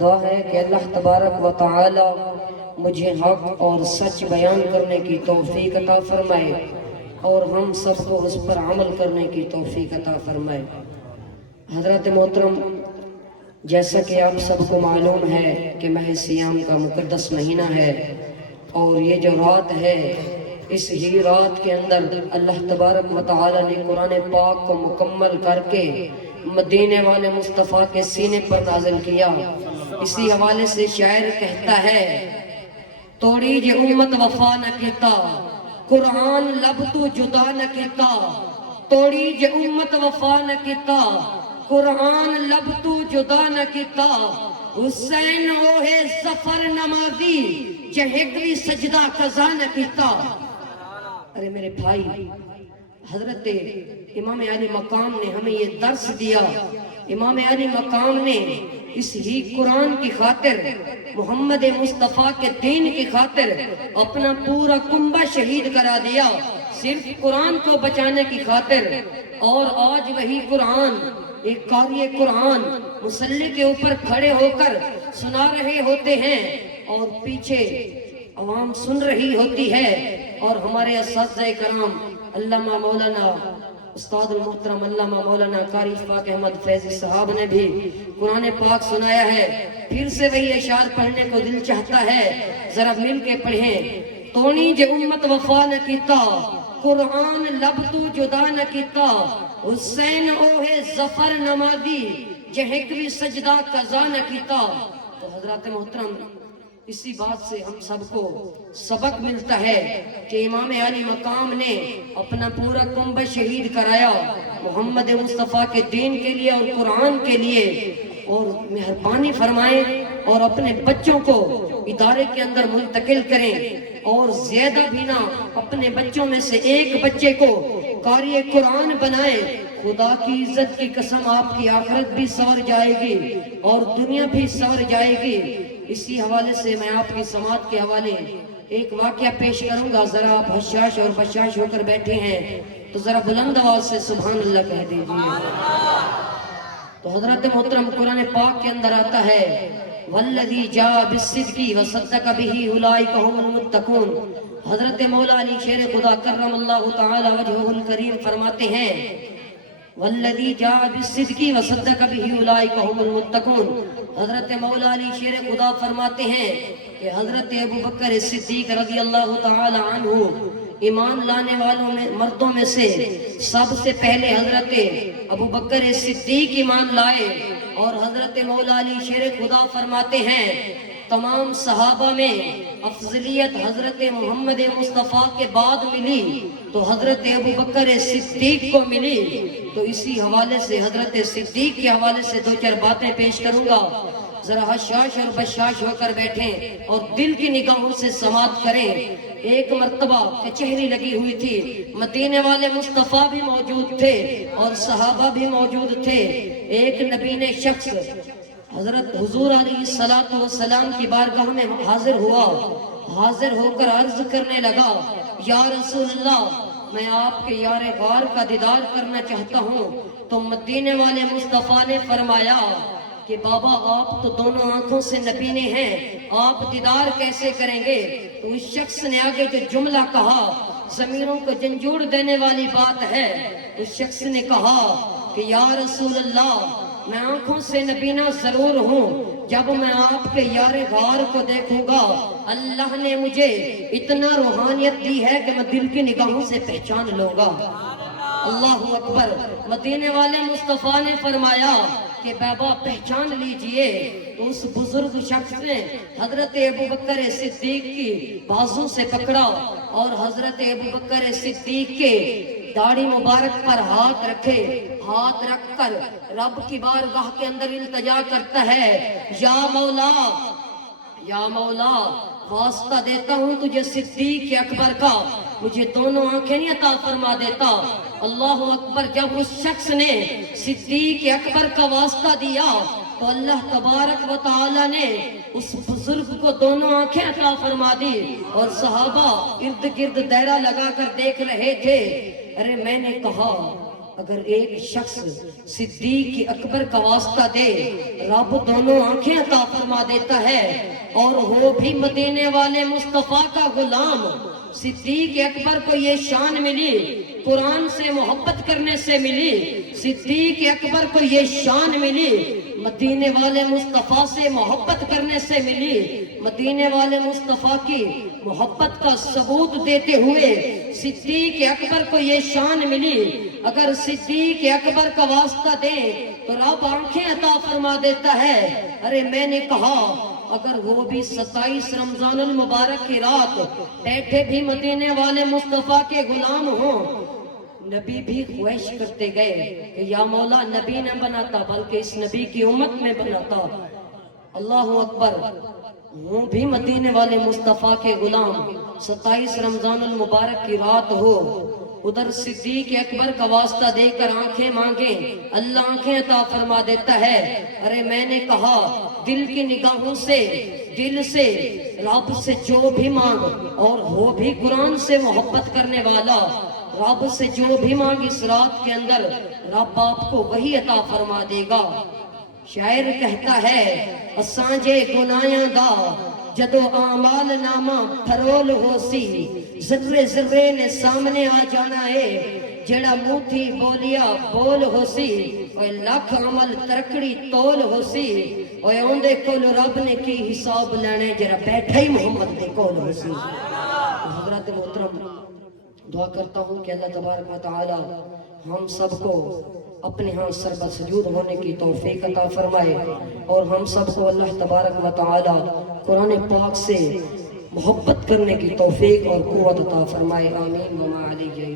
دعا ہے کہ اللہ تبارک و تعالی مجھے حق اور سچ بیان کرنے کی توفیق عطا فرمائے اور ہم سب کو اس پر عمل کرنے کی توفیق عطا فرمائے۔ حضرت محترم، جیسا کہ آپ سب کو معلوم ہے کہ ماہ صیام کا مقدس مہینہ ہے، اور یہ جو رات ہے اس ہی رات کے اندر اللہ تبارک و تعالی نے قرآن پاک کو مکمل کر کے مدینے والے مصطفیٰ کے سینے پر نازل کیا۔ اسی حوالے سے شاعر کہتا ہے، توڑی جے امت وفا نہ کیتا، قرآن لب تو جدا نہ کیتا۔ توڑی جے امت وفا نہ کیتا، قرآن لب تو جدا نہ کیتا۔ حسین اوہے ظفر نمازی، جہگری سجدہ قضا نہ کیتا۔ ارے میرے بھائی، حضرت امام علی مقام نے ہمیں یہ درس دیا۔ امام علی مقام نے اس ہی قرآن کی خاطر، محمد مصطفیٰ کے دین کی خاطر اپنا پورا کنبہ شہید کرا دیا، صرف قرآن کو بچانے کی خاطر۔ اور آج وہی قرآن، ایک قاری قرآن مصلی کے اوپر کھڑے ہو کر سنا رہے ہوتے ہیں اور پیچھے عوام سن رہی ہوتی ہے، اور ہمارے اساتذہ کرام علامہ مولانا استاد المحترم علامہ مولانا قاری اشفاق احمد فیضی صاحب نے بھی قرآن پاک سنایا ہے۔ پھر سے وہی اشعار پڑھنے کو دل چاہتا ہے، ذرا مل کے پڑھیں۔ تونی جے امت وفا نہ کیتا، قرآن لب تو جدا نہ کیتا۔ حسین اوہے ظفر نمازی، جہگری سجدہ قضا نہ کیتا۔ تو حضرات محترم، اسی بات سے ہم سب کو سبق ملتا ہے کہ امام علی مقام نے اپنا پورا کنبہ شہید کرایا محمد مصطفیٰ کے دین کے لیے اور قرآن کے لیے۔ اور مہربانی فرمائیں اور اپنے بچوں کو ادارے کے اندر منتقل کریں، اور زیادہ بھی نہ، اپنے بچوں میں سے ایک بچے کو قاری قرآن بنائے۔ خدا کی عزت کی قسم، آپ کی آخرت بھی سنور جائے گی اور دنیا بھی سنور جائے گی۔ اسی حوالے سے میں آپ کی سماعت کے حوالے ایک واقعہ پیش کروں گا۔ ذرا آپ حشاش اور بشاش ہو کر بیٹھے ہیں تو ذرا بلند آواز سے سبحان اللہ کہہ دیجئے۔ تو حضرت محترم، قرآن پاک کے اندر آتا ہے، والذی جاء بالصدق وصدق بہ اولئک ھم المتقون۔ حضرت مولا علی شیر خدا کرم اللہ تعالی وجہہ الکریم فرماتے ہیں، والذی جاء بالصدق وصدق بہ اولئک ھم المتقون۔ حضرت مولا علی شیر خدا فرماتے ہیں کہ حضرت ابو بکر صدیق رضی اللہ تعالی عنہ ایمان لانے والوں میں، مردوں میں سے سب سے پہلے حضرت ابو بکر صدیق ایمان لائے۔ اور حضرت مولا علی شیر خدا فرماتے ہیں، تمام صحابہ میں افضلیت حضرت محمد مصطفیٰ کے بعد ملی تو حضرت ابو بکر صدیق کو ملی۔ تو اسی حوالے سے حضرت صدیق کے حوالے سے دو چار باتیں پیش کروں گا۔ ذرا حشاش اور بشاش ہو کر بیٹھیں اور دل کی نگاہوں سے سماعت کریں۔ ایک مرتبہ کچہری لگی ہوئی تھی، مدینے والے مصطفیٰ بھی موجود تھے اور صحابہ بھی موجود تھے۔ ایک نبی نے شخص حضرت حضور علیہ السلام کی بارگاہ میں حاضر ہوا، حاضر ہو کر عرض کرنے لگا، یا رسول اللہ، میں آپ کے یار غار کا دیدار کرنا چاہتا ہوں۔ تو مدینے والے مصطفیٰ نے فرمایا کہ بابا، آپ تو دونوں آنکھوں سے نبینے ہیں، آپ دیدار کیسے کریں گے؟ تو اس شخص نے آگے جو جملہ کہا، ضمیروں کو جھنجھوڑ دینے والی بات ہے۔ اس شخص نے کہا کہ یا رسول اللہ، میں آنکھوں سے نبینا ضرور ہوں، جب میں آپ کے یار غار کو دیکھوں گا اللہ نے مجھے اتنا روحانیت دی ہے کہ میں دل کی نگاہوں سے پہچان لوں گا۔ اللہ اکبر۔ مدینے والے مصطفیٰ نے فرمایا کہ بابا پہچان لیجئے۔ تو اس بزرگ شخص نے حضرت ابو بکر صدیق کی بازو سے پکڑا اور حضرت ابو بکر صدیق کے داڑھی مبارک پر ہاتھ رکھے، ہاتھ رکھ کر رب کی بارگاہ کے اندر التجا کرتا ہے، یا مولا، یا مولا، واسطہ دیتا ہوں تجھے صدیق اکبر کا، مجھے دونوں آنکھیں نہیں عطا فرما دیتا۔ اللہ اکبر۔ جب اس شخص نے صدیق اکبر کا واسطہ دیا تو اللہ تبارک و تعالی نے اس بزرگ کو دونوں آنکھیں عطا فرما دی، اور صحابہ ارد گرد دائرہ لگا کر دیکھ رہے تھے۔ ارے میں نے کہا اگر ایک شخص صدیق اکبر کا واسطہ دے رب دونوں آنکھیں عطا فرما دیتا ہے، اور وہ بھی مدینے والے مصطفیٰ کا غلام۔ صدیق اکبر کو یہ شان ملی قرآن سے محبت کرنے سے ملی، صدیق اکبر کو یہ شان ملی مدینے والے مصطفیٰ سے محبت کرنے سے ملی، مدینے والے مصطفیٰ کی محبت کا ثبوت دیتے ہوئے صدیق اکبر کو یہ شان ملی۔ اگر صدیق اکبر کا واسطہ دیں تو رب آنکھیں عطا فرما دیتا ہے۔ ارے میں نے کہا اگر وہ بھی 27 رمضان المبارک کی رات بیٹھے بھی مدینے والے مصطفیٰ کے غلام ہوں، نبی بھی خواہش کرتے گئے کہ یا مولا نبی نہ بناتا بلکہ اس نبی کی امت میں بناتا۔ اللہ اکبر، وہ بھی مدینے والے مصطفیٰ کے غلام، 27 رمضان المبارک کی رات ہو، ادھر صدیق اکبر کا واسطہ دے کر آنکھیں مانگیں، اللہ آنکھیں عطا فرما دیتا ہے۔ ارے میں نے کہا دل کی نگاہوں سے، دل سے رب سے جو بھی مانگ، اور وہ بھی قرآن سے محبت کرنے والا، رب سے جو بھی مانگ اس رات کے اندر رب آپ کو وہی عطا فرما دے گا۔ شاعر کہتا ہے اسانجے گناہاں دا جدو اعمال نامہ پھرول ہو سی، ذرے ذرے نے سامنے آ جانا ہے، جڑا منہ تھی بولیا بول ہو سی، اوے لاکھ عمل ترکڑی تول ہو سی، اوے اوندے کول رب نے کی حساب لینے جڑا بیٹھا ہی محمد دے کول ہو سی۔ حضرات محترم، دعا کرتا ہوں کہ اللہ تبارک و تعالی ہم سب کو اپنے ہاں سربت سجود ہونے کی توفیق عطا فرمائے، اور ہم سب کو اللہ تبارک و تعالی قرآن پاک سے محبت کرنے کی توفیق اور قوت عطا فرمائے۔ آمین وما علیہ